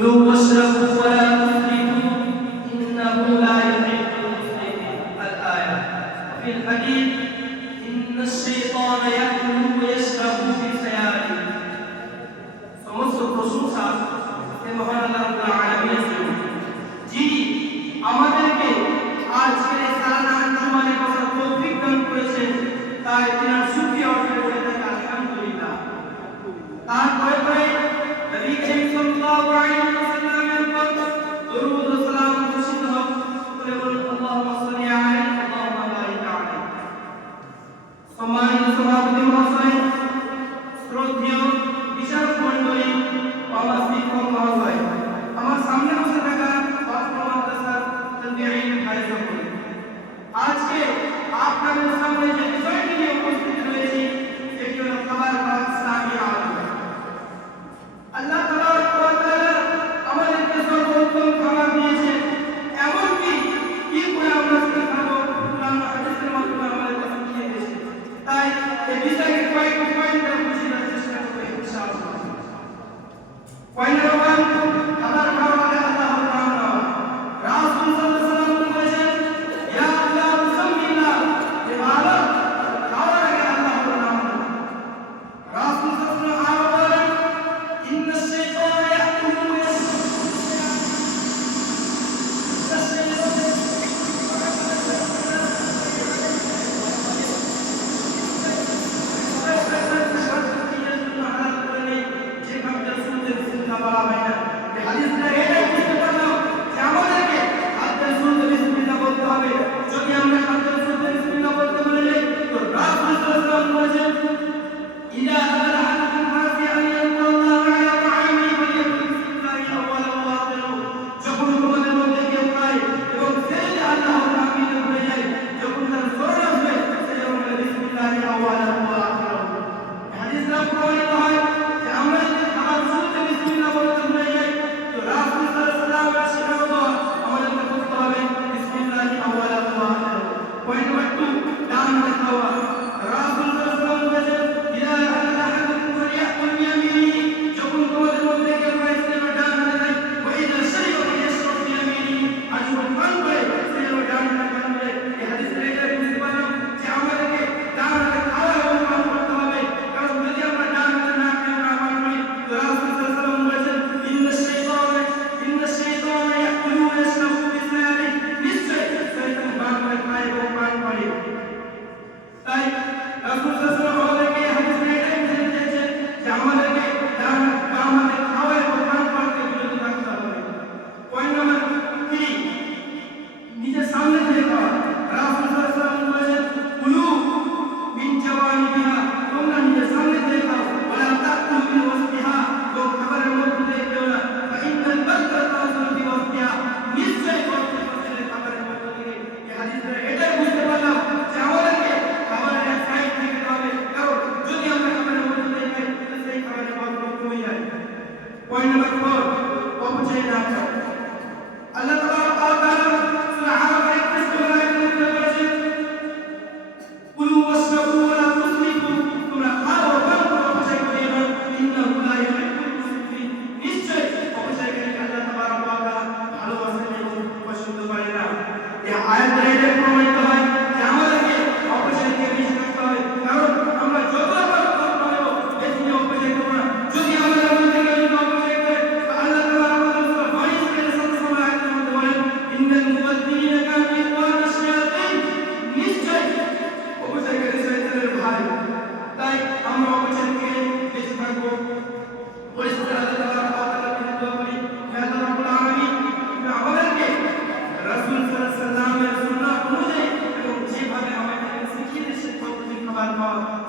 كلوا واشربوا ولا تسرفوا إنه لا يحب المسرفين الآية. وفي الحديث إن الشيطان يأكل ويشرب في خياله. সমস্ত প্রশংসা মহান আল্লাহ রাব্বুল আলামিনের জন্য, যিনি আমাদেরকে আজকের সালানা জুমারে বসার তৌফিক দান করেছেন, তাই তিনার শুকরিয়া অর্জন করে থাকি আলহামদুলিল্লাহ। তারপরে নবী করিম সাল্লাল্লাহু আলাইহি ওয়াসাল্লামের উপর দরুদ ও সালাম বর্ষিত হোক। বলে বলুন আল্লাহুম্মা সাল্লি আলাইহি আল্লাহুম্মা বারিক আলাইহি। সম্মানিত সভাপতি মহাশয়, শ্রদ্ধেয় বিচারক মণ্ডলী, আমার শিক্ষক মহাশয়, আমার সামনে বসে থাকা মাদ্রাসার তালবীর ভাই সকল, আজকে আপনাদের সামনে যে বিষয়টি নিয়ে উপস্থিত রয়েছি সেটি হলো খাবার খাওয়া ইসলামী আদব। আল্লাহ তাবারক ওয়া তাআলা আমাদেরকে সর্বোত্তম খাবার দিয়েছেন, এমনকি কি করে আমরা সেটা খাবো কোরআন ও হাদিসের মাধ্যমে আমাদেরকে শিখিয়ে দিয়েছেন। তাই এই বিষয়ে কয়েকটি পয়েন্ট বুঝিয়ে চেষ্টা করব ইনশাআল্লাহ। পয়েন্ট নাম্বার 1, খাবার খাওয়া মানে আল্লাহ তাআলা রাসূল সাল্লাল্লাহু আলাইহি ওয়াসাল্লাম বলেছেন, ইয়া আল্লাহ বিসমিল্লাহ, ইবাদত খাওয়ার আগে আল্লাহর নাম নাও। রাসূল সাল্লাল্লাহু আলাইহি ওয়াসাল্লাম বলেন, ইন্নাশ শাইতানা ইয়াকুলু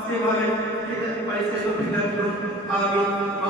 সেভাবে এটা পরিস্থিতি আমিন।